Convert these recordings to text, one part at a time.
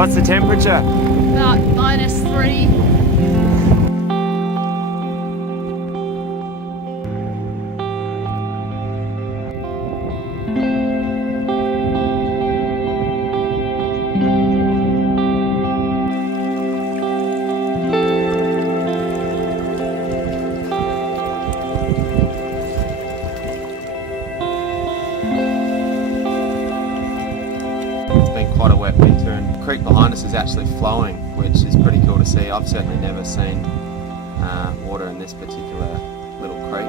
What's the temperature? About -3. Quite a wet winter, and the creek behind us is actually flowing, which is pretty cool to see. I've certainly never seen water in this particular little creek.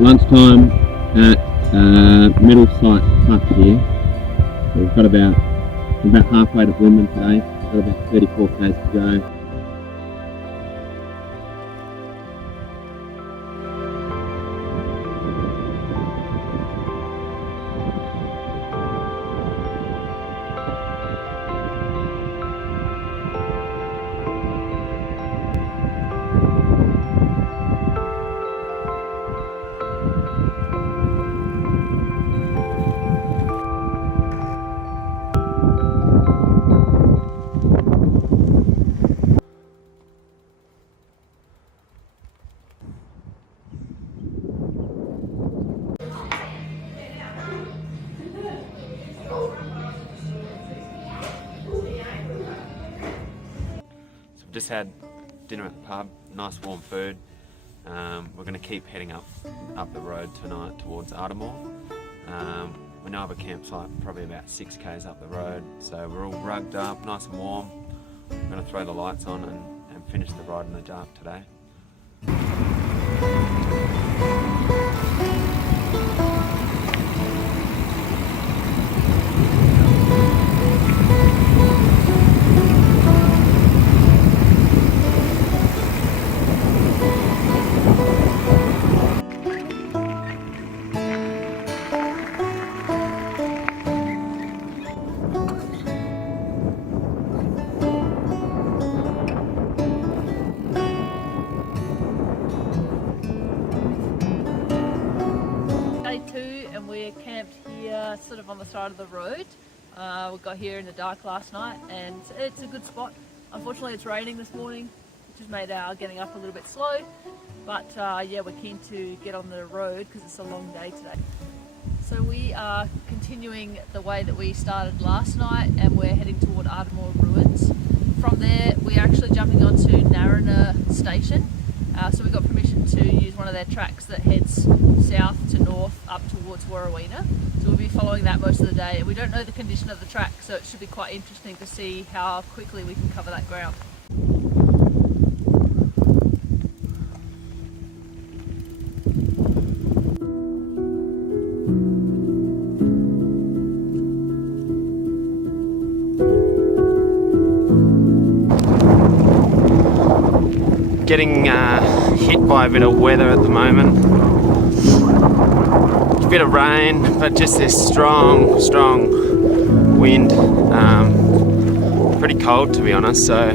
Lunchtime at Middle Site Hut here. We've got about halfway to Blinman today. Got about 34 k's to go. Just had dinner at the pub, nice warm food. We're going to keep heading up the road tonight towards Artimore. We now have a campsite probably about 6 k's up the road, so we're all rugged up, nice and warm. We're going to throw the lights on and finish the ride in the dark today. We're camped here sort of on the side of the road. We got here in the dark last night and it's a good spot. Unfortunately it's raining this morning, which has made our getting up a little bit slow, but yeah, we're keen to get on the road because it's a long day today. So we are continuing the way that we started last night and we're heading toward Artimore ruins. From there we're actually jumping onto Narrina Station. So we got permission to use one of their tracks that heads south to north up towards Waraweena. So we'll be following that most of the day. We don't know the condition of the track, so it should be quite interesting to see how quickly we can cover that ground. Getting hit by a bit of weather at the moment. A bit of rain, but just this strong wind. Pretty cold to be honest, so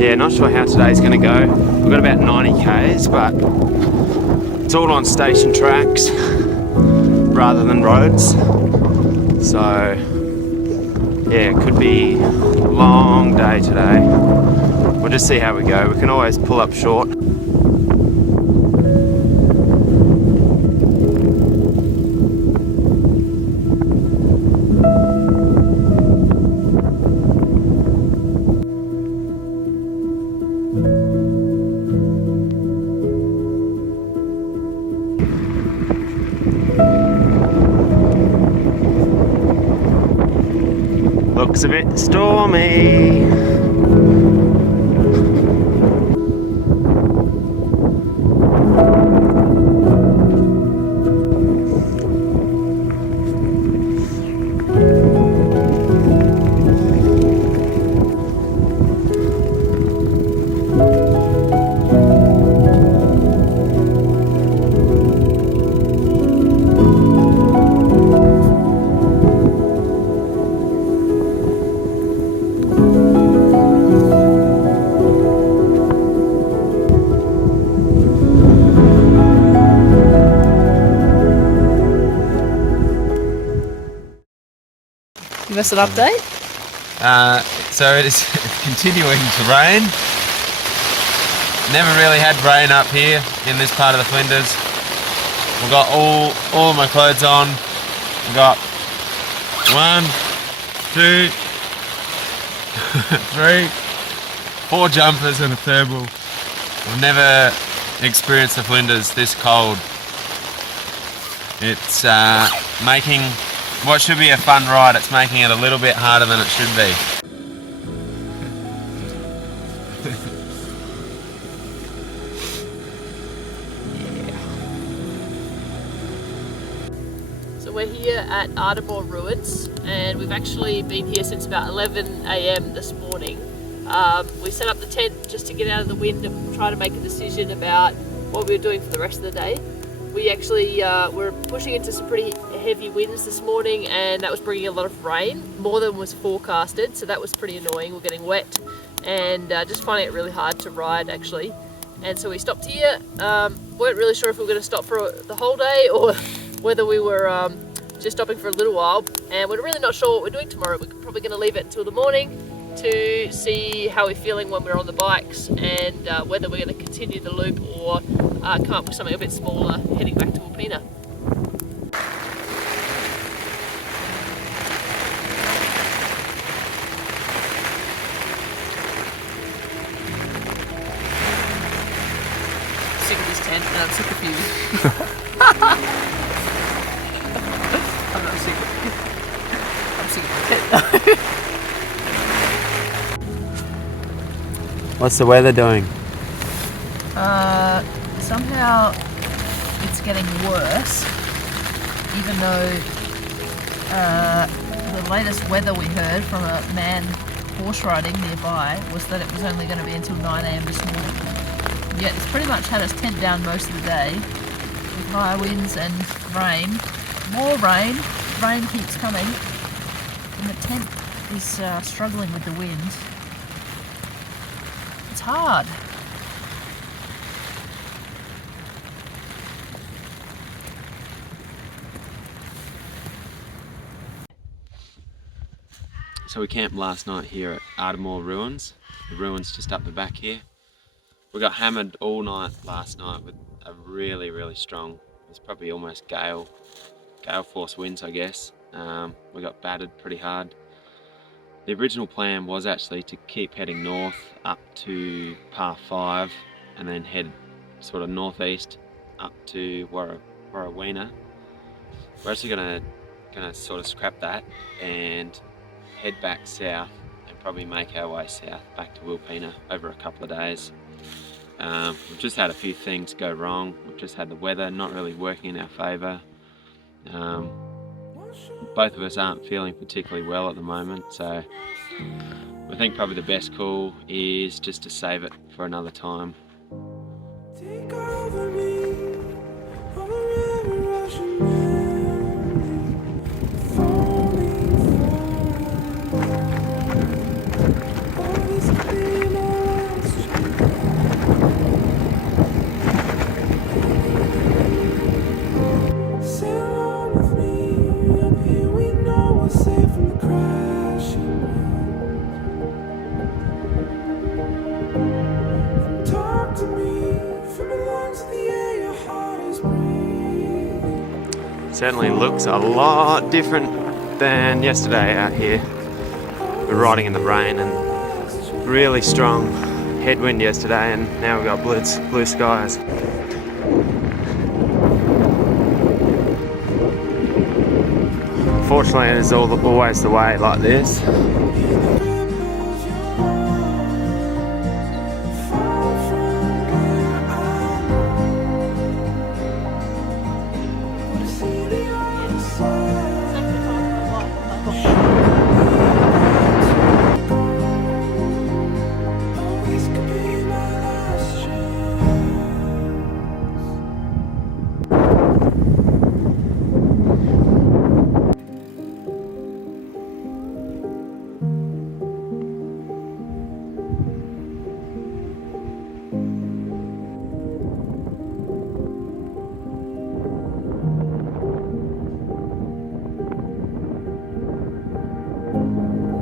yeah, not sure how today's going to go. We've got about 90 k's, but it's all on station tracks rather than roads. So yeah, it could be a long day today. We'll just see how we go. We can always pull up short. looks a bit stormy. Give us an update. So it is continuing to rain. Never really had rain up here in this part of the Flinders. We've got all of my clothes on. We've got 1, 2, 3, 4 jumpers and a thermal. I've never experienced the Flinders this cold. It's making what should be a fun ride, it's making it a little bit harder than it should be. So we're here at Artimore Ruins, and we've actually been here since about 11 AM this morning. We set up the tent just to get out of the wind and try to make a decision about what we were doing for the rest of the day. We actually were pushing into some pretty heavy winds this morning, and that was bringing a lot of rain, more than was forecasted, so that was pretty annoying. We're getting wet and just finding it really hard to ride actually. And so we stopped here. Weren't really sure if we were going to stop for the whole day or whether we were just stopping for a little while, and we're really not sure what we're doing tomorrow. We're probably going to leave it until the morning to see how we're feeling when we're on the bikes, and whether we're going to continue the loop or come up with something a bit smaller heading back to Wilpena. Sick of this tent and I'm sick of you. I'm not sick of you. I'm sick of the tent though. What's the weather doing? Somehow it's getting worse, even though the latest weather we heard from a man horse riding nearby was that it was only going to be until 9 AM this morning. Yet it's pretty much had us tent down most of the day with high winds and rain. More rain. Rain keeps coming, and the tent is struggling with the wind. It's hard. So we camped last night here at Artimore Ruins. The ruins just up the back here. We got hammered all night last night with a really, really strong, it's probably almost gale force winds, I guess. We got battered pretty hard. The original plan was actually to keep heading north up to Par 5 and then head sort of northeast up to Waraweena. We're actually gonna sort of scrap that and head back south and probably make our way south back to Wilpena over a couple of days. We've just had a few things go wrong. We've just had the weather not really working in our favour. Both of us aren't feeling particularly well at the moment, so I think probably the best call is just to save it for another time. Take over me, over every rushing memory, falling for. Oh, this could be my last chance. Sail on with me, up here we know we're safe from the crashing wind. Talk to me from the lungs of the air, your heart is breathing. Certainly looks a lot different than yesterday out here. We're riding in the rain and really strong headwind yesterday, and now we've got blue skies. Unfortunately, it's always the way like this.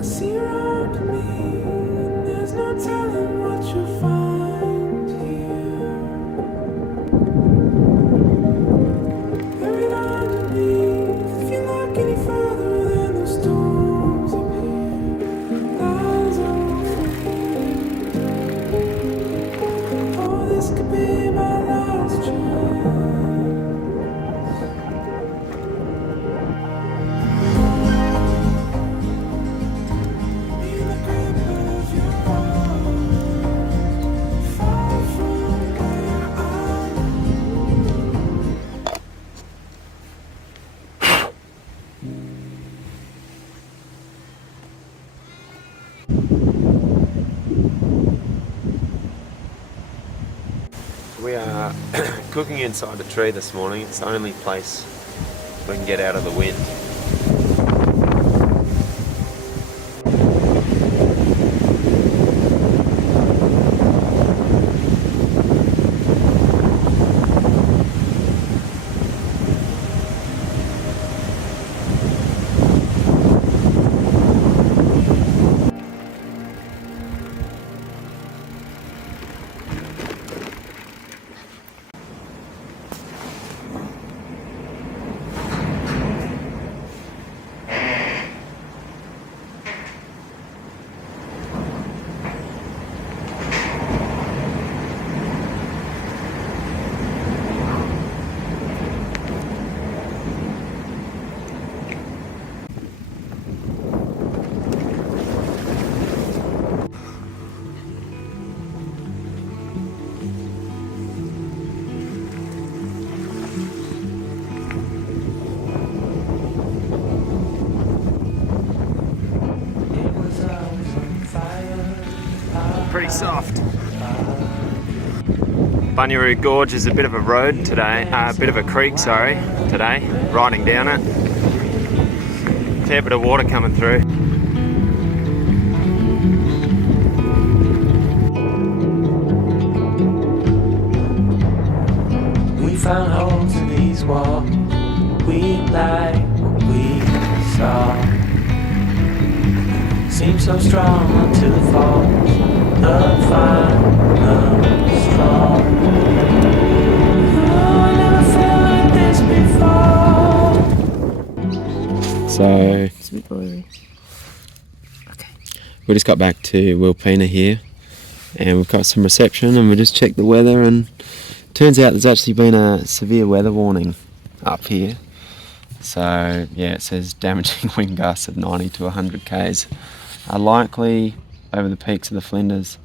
See around me, and there's no telling what you'll find here. Buried underneath, if you look any further than the storms up here, lies all free. Oh, this could be my last chance. We are cooking inside a tree this morning. It's the only place we can get out of the wind. Pretty soft. Bunyaroo Gorge is a bit of a road today, a bit of a creek, sorry, today, riding down it. Fair bit of water coming through. We found holes in these walls. We like what we saw. Seemed so strong until it falls. The final straw. Oh, I never felt like this before. So, It's a bit boiling. Okay. we just got back to Wilpena here and we've got some reception and we just checked the weather and turns out there's actually been a severe weather warning up here. So yeah, it says damaging wind gusts of 90 to 100 k's are likely over the peaks of the Flinders